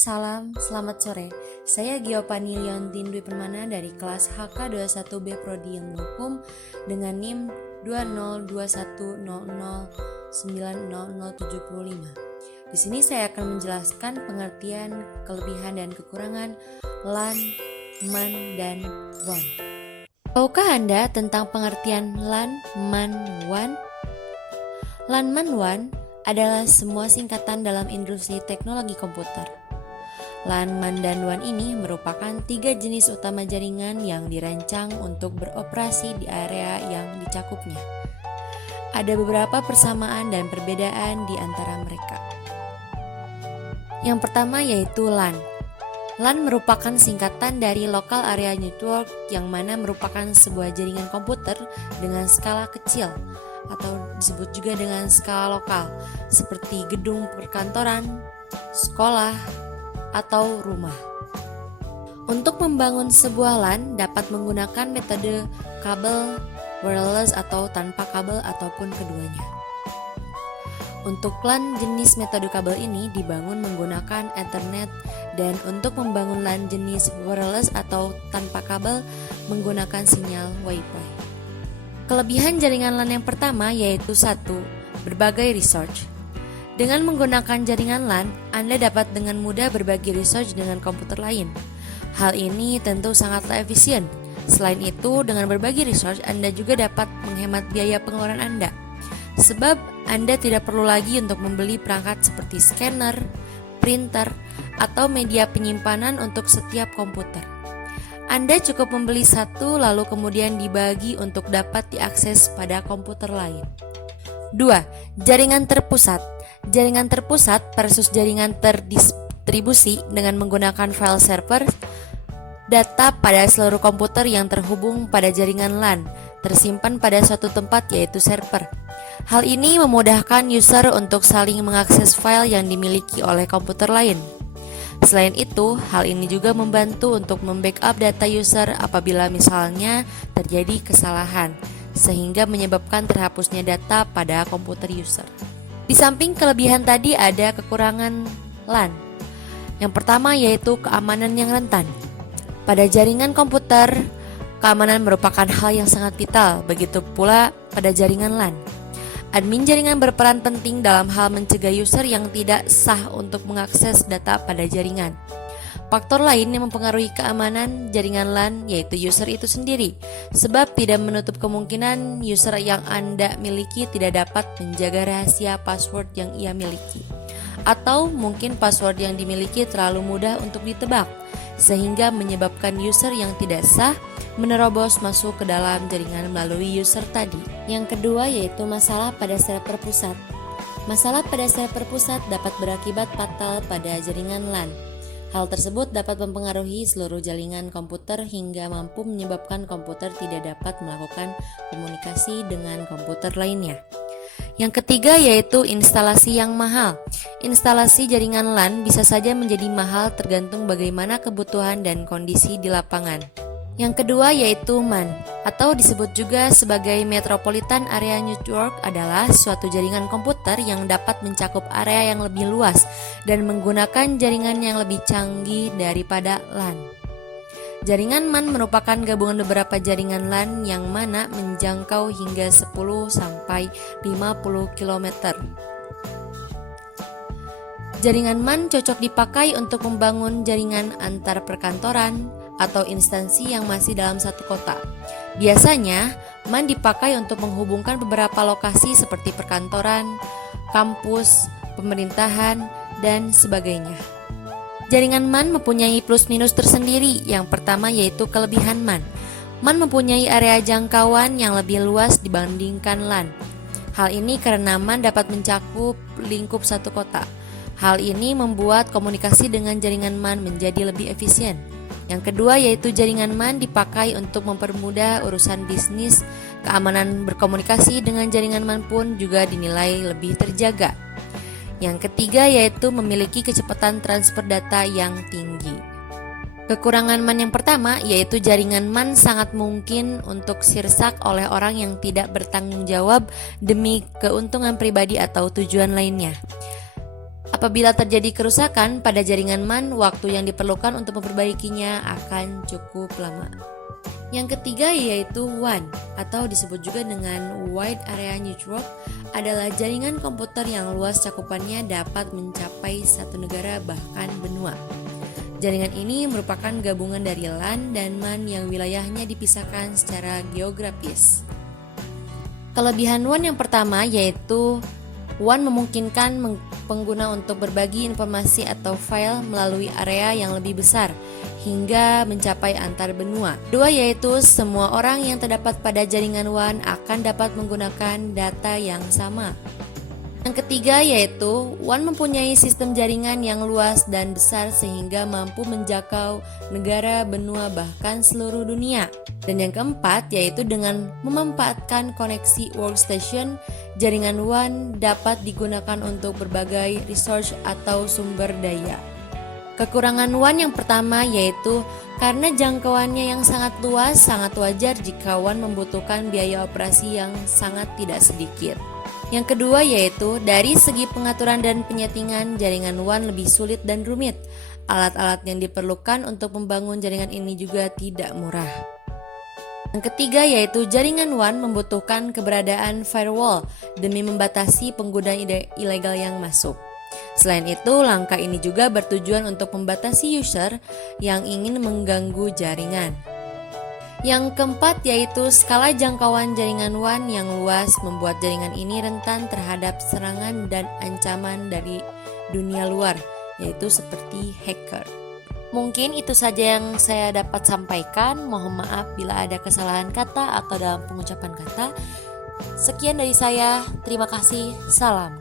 salam, selamat sore. Saya Giovanni Leontin Dwi Permana dari kelas HK21B Prodi Ilmu Hukum dengan NIM 20100909075. Di sini saya akan menjelaskan pengertian, kelebihan dan kekurangan LAN, MAN, dan WAN. Tahukah Anda tentang pengertian LAN, MAN, WAN? LAN, MAN, WAN adalah semua singkatan dalam industri teknologi komputer. LAN, MAN, dan WAN ini merupakan 3 jenis utama jaringan yang dirancang untuk beroperasi di area yang dicakupnya. Ada beberapa persamaan dan perbedaan di antara mereka. Yang pertama yaitu LAN. LAN merupakan singkatan dari Local Area Network yang mana merupakan sebuah jaringan komputer dengan skala kecil atau disebut juga dengan skala lokal seperti gedung perkantoran, sekolah, atau rumah. Untuk membangun sebuah LAN dapat menggunakan metode kabel, wireless atau tanpa kabel ataupun keduanya. Untuk LAN jenis metode kabel ini dibangun menggunakan Ethernet dan untuk membangun LAN jenis wireless atau tanpa kabel menggunakan sinyal Wi-Fi. Kelebihan jaringan LAN yang pertama yaitu 1. Berbagai resource. Dengan menggunakan jaringan LAN, Anda dapat dengan mudah berbagi resource dengan komputer lain. Hal ini tentu sangatlah efisien. Selain itu, dengan berbagi resource, Anda juga dapat menghemat biaya pengeluaran Anda. Sebab, Anda tidak perlu lagi untuk membeli perangkat seperti scanner, printer, atau media penyimpanan untuk setiap komputer. Anda cukup membeli satu lalu kemudian dibagi untuk dapat diakses pada komputer lain. 2. Jaringan terpusat. Jaringan terpusat versus jaringan terdistribusi dengan menggunakan file server data pada seluruh komputer yang terhubung pada jaringan LAN tersimpan pada suatu tempat yaitu server. Hal ini memudahkan user untuk saling mengakses file yang dimiliki oleh komputer lain. Selain itu, hal ini juga membantu untuk membackup data user apabila misalnya terjadi kesalahan, sehingga menyebabkan terhapusnya data pada komputer user. Di samping kelebihan tadi ada kekurangan LAN. Yang pertama yaitu keamanan yang rentan. Pada jaringan komputer, keamanan merupakan hal yang sangat vital, begitu pula pada jaringan LAN. Admin jaringan berperan penting dalam hal mencegah user yang tidak sah untuk mengakses data pada jaringan. Faktor lain yang mempengaruhi keamanan jaringan LAN yaitu user itu sendiri, sebab tidak menutup kemungkinan user yang Anda miliki tidak dapat menjaga rahasia password yang ia miliki. Atau mungkin password yang dimiliki terlalu mudah untuk ditebak, sehingga menyebabkan user yang tidak sah menerobos masuk ke dalam jaringan melalui user tadi. Yang kedua yaitu masalah pada server pusat. Masalah pada server pusat dapat berakibat fatal pada jaringan LAN. Hal tersebut dapat mempengaruhi seluruh jaringan komputer hingga mampu menyebabkan komputer tidak dapat melakukan komunikasi dengan komputer lainnya. Yang ketiga yaitu instalasi yang mahal. Instalasi jaringan LAN bisa saja menjadi mahal tergantung bagaimana kebutuhan dan kondisi di lapangan. Yang kedua yaitu MAN atau disebut juga sebagai Metropolitan Area Network adalah suatu jaringan komputer yang dapat mencakup area yang lebih luas dan menggunakan jaringan yang lebih canggih daripada LAN. Jaringan MAN merupakan gabungan beberapa jaringan LAN yang mana menjangkau hingga 10 sampai 50 km. Jaringan MAN cocok dipakai untuk membangun jaringan antar perkantoran atau instansi yang masih dalam satu kota. Biasanya, MAN dipakai untuk menghubungkan beberapa lokasi seperti perkantoran, kampus, pemerintahan, dan sebagainya. Jaringan MAN mempunyai plus minus tersendiri. Yang pertama yaitu kelebihan MAN. MAN mempunyai area jangkauan yang lebih luas dibandingkan LAN. Hal ini karena MAN dapat mencakup lingkup satu kota. Hal ini membuat komunikasi dengan jaringan MAN menjadi lebih efisien. Yang kedua yaitu jaringan MAN dipakai untuk mempermudah urusan bisnis. Keamanan berkomunikasi dengan jaringan MAN pun juga dinilai lebih terjaga. Yang ketiga yaitu memiliki kecepatan transfer data yang tinggi. Kekurangan MAN yang pertama yaitu jaringan MAN sangat mungkin untuk sirsak oleh orang yang tidak bertanggung jawab demi keuntungan pribadi atau tujuan lainnya. Apabila terjadi kerusakan pada jaringan MAN, waktu yang diperlukan untuk memperbaikinya akan cukup lama. Yang ketiga yaitu WAN atau disebut juga dengan Wide Area Network, adalah jaringan komputer yang luas cakupannya dapat mencapai satu negara bahkan benua. Jaringan ini merupakan gabungan dari LAN dan MAN yang wilayahnya dipisahkan secara geografis. Kelebihan WAN yang pertama yaitu WAN memungkinkan pengguna untuk berbagi informasi atau file melalui area yang lebih besar hingga mencapai antar benua. Kedua yaitu semua orang yang terdapat pada jaringan WAN akan dapat menggunakan data yang sama. Yang ketiga yaitu WAN mempunyai sistem jaringan yang luas dan besar sehingga mampu menjangkau negara, benua, bahkan seluruh dunia. Dan yang keempat yaitu dengan memanfaatkan koneksi workstation, jaringan WAN dapat digunakan untuk berbagai resource atau sumber daya. Kekurangan WAN yang pertama yaitu karena jangkauannya yang sangat luas, sangat wajar jika WAN membutuhkan biaya operasi yang sangat tidak sedikit. Yang kedua yaitu dari segi pengaturan dan penyetingan, jaringan WAN lebih sulit dan rumit. Alat-alat yang diperlukan untuk membangun jaringan ini juga tidak murah. Yang ketiga yaitu jaringan WAN membutuhkan keberadaan firewall demi membatasi pengguna ilegal yang masuk. Selain itu, langkah ini juga bertujuan untuk membatasi user yang ingin mengganggu jaringan. Yang keempat yaitu skala jangkauan jaringan WAN yang luas membuat jaringan ini rentan terhadap serangan dan ancaman dari dunia luar, yaitu seperti hacker. Mungkin itu saja yang saya dapat sampaikan. Mohon maaf bila ada kesalahan kata atau dalam pengucapan kata. Sekian dari saya, terima kasih, salam.